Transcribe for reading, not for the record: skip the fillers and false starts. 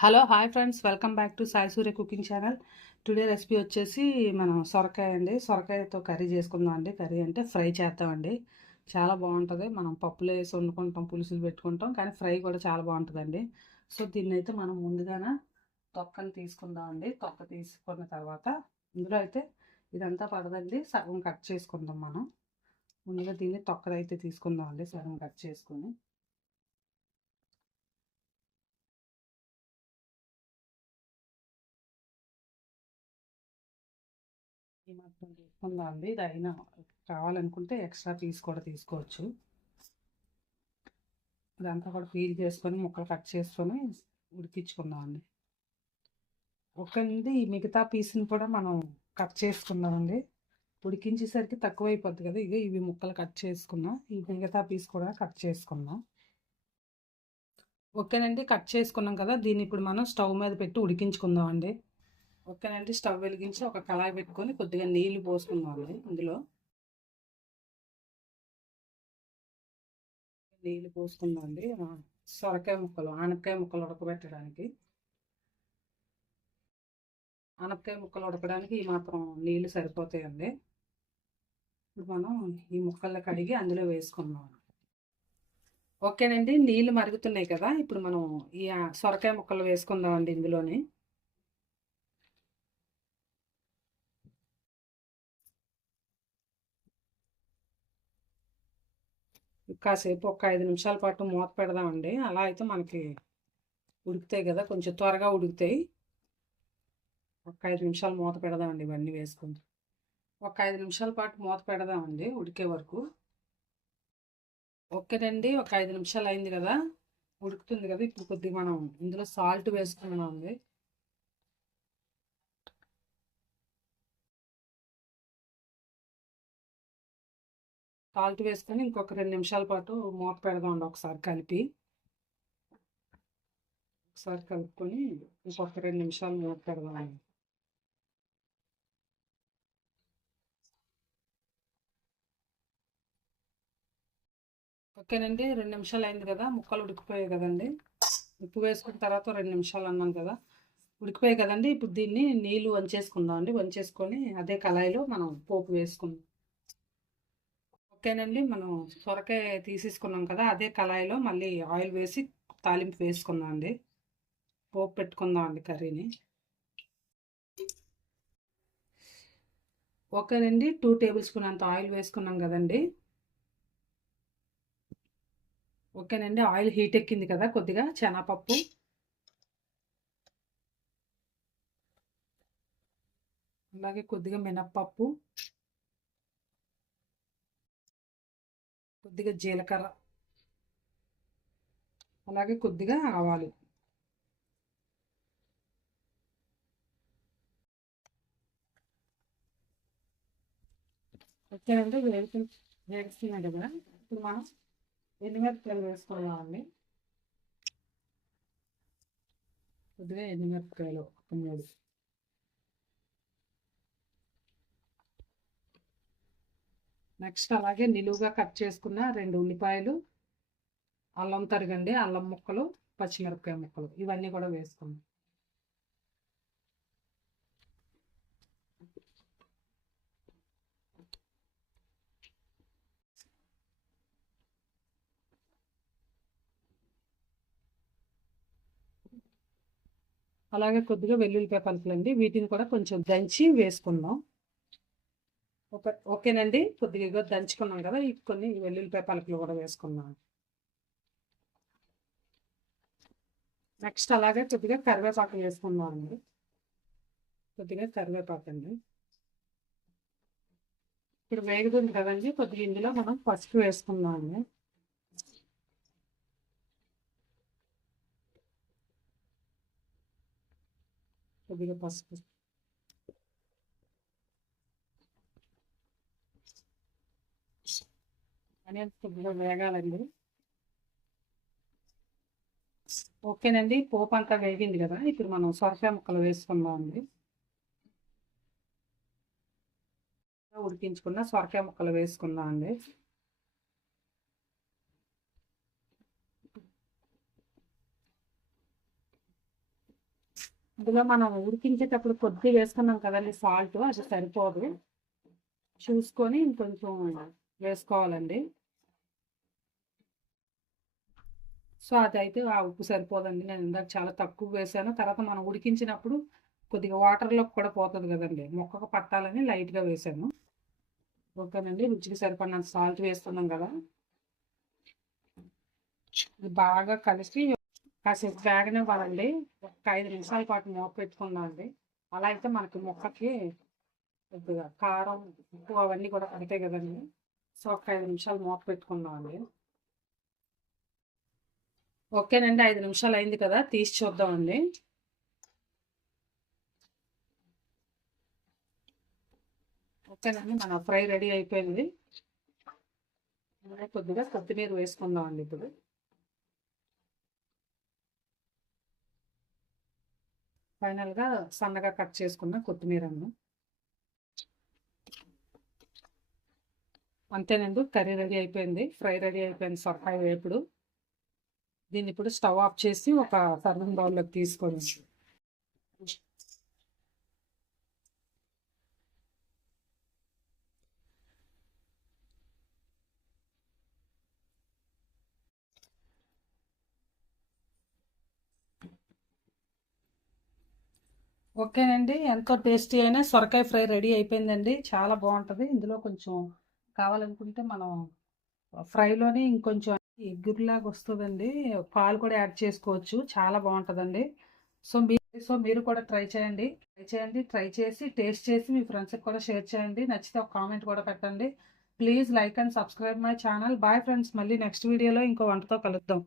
Hello hi friends, welcome back to Sai Surya cooking channel. Today recipe వచ్చేసి మనం సొరకాయ అండి. సొరకాయతో కర్రీ చేసుకుందాం అండి. కర్రీ అంటే ఫ్రై చేద్దామండి. చాలా బాగుంటుంది. మనం పప్పులు వేసి వండుకుంటాం, పులుసులు పెట్టుకుంటాం, కానీ ఫ్రై కూడా చాలా బాగుంటుందండి. సో దీన్ని అయితే మనం ముందుగానే తొక్కను తీసుకుందాం అండి. తొక్క తీసుకున్న తర్వాత ఇందులో అయితే ఇదంతా పడదండి, సగం కట్ చేసుకుందాం మనం. ముందుగా దీన్ని తొక్కదైతే తీసుకుందాం అండి, సగం కట్ చేసుకొని. ఈ మాత్రం తీసుకుందాం అండి. ఇది అయినా కావాలనుకుంటే ఎక్స్ట్రా పీస్ కూడా తీసుకోవచ్చు. ఇదంతా కూడా పీల్ చేసుకొని ముక్కలు కట్ చేసుకొని ఉడికించుకుందాం అండి. నుండి ఈ మిగతా పీస్ని కూడా మనం కట్ చేసుకుందామండి. ఉడికించేసరికి తక్కువ అయిపోద్ది కదా. ఇవి ముక్కలు కట్ చేసుకున్నాం. ఈ మిగతా పీస్ కూడా కట్ చేసుకుందాం. ఓకేనండి, కట్ చేసుకున్నాం కదా. దీన్ని ఇప్పుడు మనం స్టవ్ మీద పెట్టి ఉడికించుకుందాం అండి. ఓకేనండి, స్టవ్ వెలిగించి ఒక కళాయి పెట్టుకొని కొద్దిగా నీళ్లు పోసుకుందాం అండి. ఇందులో నీళ్ళు పోసుకుందామండి. సొరకాయ ముక్కలు, ఆనపకాయ ముక్కలు ఉడకబెట్టడానికి. ఆనపకాయ ముక్కలు ఉడకడానికి ఈ మాత్రం నీళ్ళు సరిపోతాయండి. ఇప్పుడు మనం ఈ ముక్కలు కడిగి అందులో వేసుకుందాం. ఓకేనండి, నీళ్ళు మరుగుతున్నాయి కదా. ఇప్పుడు మనం ఈ సొరకాయ ముక్కలు వేసుకుందామండి ఇందులోని. కాసేపు ఒక 5 నిమిషాల పాటు మూత పెడదామండి. అలా అయితే మనకి ఉడుకుతాయి కదా, కొంచెం త్వరగా ఉడుకుతాయి. ఒక 5 నిమిషాలు మూత పెడదామండి ఇవన్నీ వేసుకుంటాం. ఒక 5 నిమిషాల పాటు మూత పెడదామండి ఉడికే వరకు. ఓకేనండి, ఒక 5 నిమిషాలు అయింది కదా, ఉడుకుతుంది కదా. ఇప్పుడు కొద్దిగా మనం ఇందులో సాల్ట్ వేసుకున్నామండి. సాల్ట్ వేసుకొని ఇంకొక 2 నిమిషాల పాటు మూత పెడదామండి. ఒకసారి కలుపుకొని ఇంకొక 2 నిమిషాలు మూత పెడదామండి. ఓకేనండి, 2 నిమిషాలు అయింది కదా, ముక్కలు ఉడికిపోయాయి కదండి. ఉప్పు వేసుకున్న తర్వాత 2 నిమిషాలు అన్నాం కదా, ఉడికిపోయాయి కదండి. ఇప్పుడు దీన్ని నీళ్ళు వంచేసుకుందాం అండి. వంచేసుకొని అదే కళాయిలో మనం పోపు వేసుకుందాం. ఓకేనండి, మనం సొరకాయ తీసేసుకున్నాం కదా, అదే కళాయిలో మళ్ళీ ఆయిల్ వేసి తాలింపు వేసుకుందాం అండి. పోపు పెట్టుకుందాం అండి కర్రీని. ఓకేనండి, 2 టేబుల్ స్పూన్ అంత ఆయిల్ వేసుకున్నాం కదండి. ఓకేనండి, ఆయిల్ హీట్ ఎక్కింది కదా. కొద్దిగా శనగపప్పు, అలాగే కొద్దిగా మినప్పప్పు, కొద్దిగా జీలకర్ర, అలాగే కొద్దిగా ఆవాలు. ఓకేనండి, వేగుతున్నాయి కదా. ఇప్పుడు మనం ఎండుమిరపకాయలు వేసుకోవాలండి. కొద్దిగా ఎండుమిరపకాయలు ఒక 3. నెక్స్ట్ అలాగే నిలువుగా కట్ చేసుకున్న 2 ఉల్లిపాయలు, అల్లం తరగండి, అల్లం ముక్కలు, పచ్చిమిరపకాయ ముక్కలు, ఇవన్నీ కూడా వేసుకుందాం. అలాగే కొద్దిగా వెల్లుల్లిపాయ పలుకులండి, వీటిని కూడా కొంచెం దంచి వేసుకుందాం. ఓకేనండి, కొద్దిగా దంచుకున్నాం కదా, కొన్ని వెల్లుల్లిపాయ పలుకులు కూడా వేసుకుందాం. నెక్స్ట్ అలాగే కొద్దిగా కరివేపాకు వేసుకుందాం అండి. కొద్దిగా కరివేపాకు అండి. ఇప్పుడు వేగుతుంది కదండి, కొద్దిగా ఇందులో మనం పసుపు వేసుకుందాం అండి. కొద్దిగా పసుపు, అనేది కొద్దిగా వేగాలండి. ఓకేనండి, పోపు అంతా వేగింది కదా. ఇప్పుడు మనం సొరకాయ ముక్కలు వేసుకుందాం అండి. ఉడికించుకున్న సొరకాయ ముక్కలు వేసుకుందాం అండి. ఇందులో మనం ఉడికించేటప్పుడు కొద్దిగా వేసుకున్నాం కదండి సాల్ట్, అది సరిపోదు, చూసుకొని ఇంకొంచెం వేసుకోవాలండి. సో అదైతే ఆ ఉప్పు సరిపోదండి, నేను ఇందాక చాలా తక్కువ వేసాను. తర్వాత మనం ఉడికించినప్పుడు కొద్దిగా వాటర్లోకి కూడా పోతుంది కదండి, మొక్కకు పట్టాలని లైట్గా వేసాను. ఓకేనండి, రుచికి సరిపడినంత సాల్ట్ వేస్తున్నాం కదా, ఇది బాగా కలిసి కాసేపు వేగనివ్వాలండి. ఒక 5 నిమిషాల పాటు మూత పెట్టుకుందాం అండి. అలా అయితే మనకి మొక్కకి కొద్దిగా కారం, ఉప్పు అవన్నీ కూడా పడతాయి కదండి. సో ఒక 5 నిమిషాలు మూత పెట్టుకుందాం అండి. ఓకేనండి, 5 నిమిషాలు అయింది కదా, తీసి చూద్దామండి. ఓకేనండి, మన ఫ్రై రెడీ అయిపోయింది. కొద్దిగా కొత్తిమీర వేసుకుందాం అండి ఇప్పుడు. ఫైనల్గా సన్నగా కట్ చేసుకున్న కొత్తిమీర అన్నం. అంతేనండి, కర్రీ రెడీ అయిపోయింది, ఫ్రై రెడీ అయిపోయింది, సొరకాయ వేపుడు. దీన్ని ఇప్పుడు స్టవ్ ఆఫ్ చేసి ఒక సర్వింగ్ బౌల్లోకి తీసుకోండి. ఓకేనండి, ఎంతో టేస్టీ అయిన సొరకాయ ఫ్రై రెడీ అయిపోయిందండి, చాలా బాగుంటుంది. ఇందులో కొంచెం కావాలనుకుంటే మనం ఫ్రైలోనే ఇంకొంచెం ఎగ్గురులాగా వస్తుందండి, పాలు కూడా యాడ్ చేసుకోవచ్చు, చాలా బాగుంటుందండి. మీరు కూడా ట్రై చేసి టేస్ట్ చేసి మీ ఫ్రెండ్స్కి కూడా షేర్ చేయండి. నచ్చితే ఒక కామెంట్ కూడా పెట్టండి. Please like and subscribe my channel. Bye friends, మళ్ళీ నెక్స్ట్ వీడియోలో ఇంకో వంటతో కలుద్దాం.